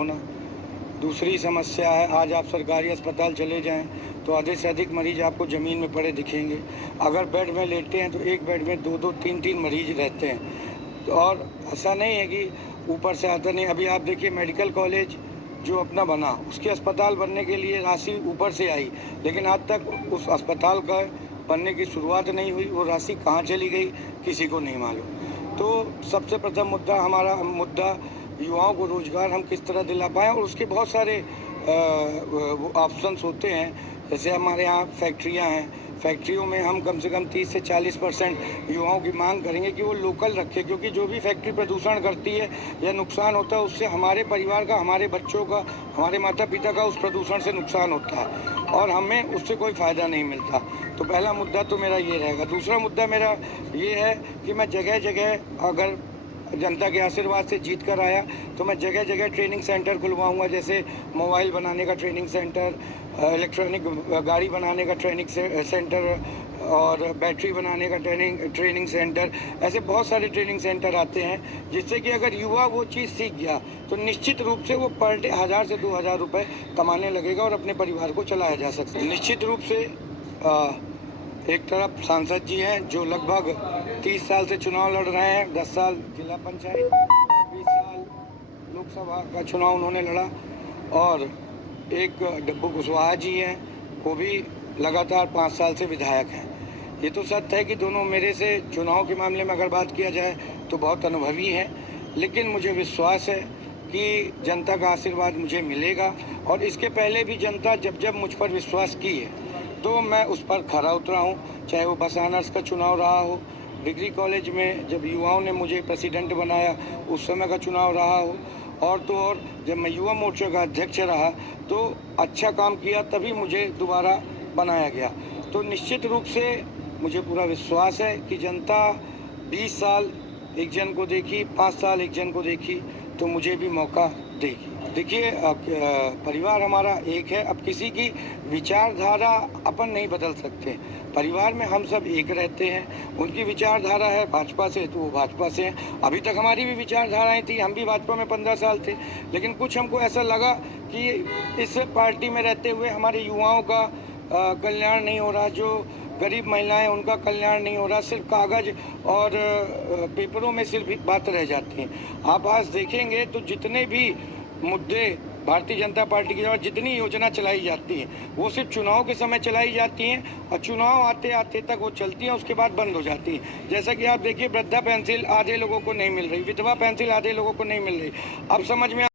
होना। दूसरी समस्या है, आज आप सरकारी अस्पताल चले जाएं तो आधे से अधिक मरीज आपको ज़मीन में पड़े दिखेंगे। अगर बेड में लेटते हैं तो एक बेड में 2-2, 3-3 मरीज रहते हैं। तो और ऐसा नहीं है कि ऊपर से आता नहीं। अभी आप देखिए मेडिकल कॉलेज जो अपना बना, उसके अस्पताल बनने के लिए राशि ऊपर से आई, लेकिन आज तक उस अस्पताल का बनने की शुरुआत नहीं हुई। वो राशि कहाँ चली गई किसी को नहीं मालूम। तो सबसे प्रथम हमारा मुद्दा युवाओं को रोज़गार हम किस तरह दिला पाएँ, और उसके बहुत सारे वो ऑप्शंस होते हैं। जैसे हमारे यहाँ फैक्ट्रियाँ हैं, फैक्ट्रियों में हम कम से कम 30 से 40% युवाओं की मांग करेंगे कि वो लोकल रखें, क्योंकि जो भी फैक्ट्री प्रदूषण करती है या नुकसान होता है, उससे हमारे परिवार का, हमारे बच्चों का, हमारे माता पिता का उस प्रदूषण से नुकसान होता है और हमें उससे कोई फ़ायदा नहीं मिलता। तो पहला मुद्दा तो मेरा ये रहेगा। दूसरा मुद्दा मेरा ये है कि मैं जगह जगह, अगर जनता के आशीर्वाद से जीत कर आया तो मैं जगह जगह ट्रेनिंग सेंटर खुलवाऊंगा। जैसे मोबाइल बनाने का ट्रेनिंग सेंटर, इलेक्ट्रॉनिक गाड़ी बनाने का ट्रेनिंग सेंटर और बैटरी बनाने का ट्रेनिंग सेंटर। ऐसे बहुत सारे ट्रेनिंग सेंटर आते हैं जिससे कि अगर युवा वो चीज़ सीख गया तो निश्चित रूप से वो पर डे 1000 से 2000 रुपये कमाने लगेगा और अपने परिवार को चलाया जा सकता है। निश्चित रूप से एक तरफ सांसद जी हैं जो लगभग 30 साल से चुनाव लड़ रहे हैं, 10 साल जिला पंचायत, 20 साल लोकसभा का चुनाव उन्होंने लड़ा, और एक डब्बू कुशवाहा जी हैं, वो भी लगातार 5 साल से विधायक हैं। ये तो सत्य है कि दोनों मेरे से चुनाव के मामले में अगर बात किया जाए तो बहुत अनुभवी हैं, लेकिन मुझे विश्वास है कि जनता का आशीर्वाद मुझे मिलेगा। और इसके पहले भी जनता जब जब मुझ पर विश्वास की है तो मैं उस पर खरा उतरा हूँ। चाहे वो बस आनर्स का चुनाव रहा हो, डिग्री कॉलेज में जब युवाओं ने मुझे प्रेसिडेंट बनाया उस समय का चुनाव रहा हो, और तो और जब मैं युवा मोर्चा का अध्यक्ष रहा तो अच्छा काम किया तभी मुझे दोबारा बनाया गया। तो निश्चित रूप से मुझे पूरा विश्वास है कि जनता 20 साल एक जन को देखी, 5 साल एक जन को देखी, तो मुझे भी मौका देगी। देखिए, परिवार हमारा एक है। अब किसी की विचारधारा अपन नहीं बदल सकते। परिवार में हम सब एक रहते हैं। उनकी विचारधारा है भाजपा से तो वो भाजपा से हैं। अभी तक हमारी भी विचारधाराएं थी, हम भी भाजपा में 15 साल थे, लेकिन कुछ हमको ऐसा लगा कि इस पार्टी में रहते हुए हमारे युवाओं का कल्याण नहीं हो रहा, जो गरीब महिलाएं उनका कल्याण नहीं हो रहा, सिर्फ कागज़ और पेपरों में सिर्फ बात रह जाती हैं। आप आज देखेंगे तो जितने भी मुद्दे भारतीय जनता पार्टी की और जितनी योजना चलाई जाती हैं वो सिर्फ चुनाव के समय चलाई जाती हैं, और चुनाव आते आते तक वो चलती हैं, उसके बाद बंद हो जाती हैं। जैसा कि आप देखिए, वृद्धा पेंसिल आधे लोगों को नहीं मिल रही, विधवा पेंसिल आधे लोगों को नहीं मिल रही। अब समझ में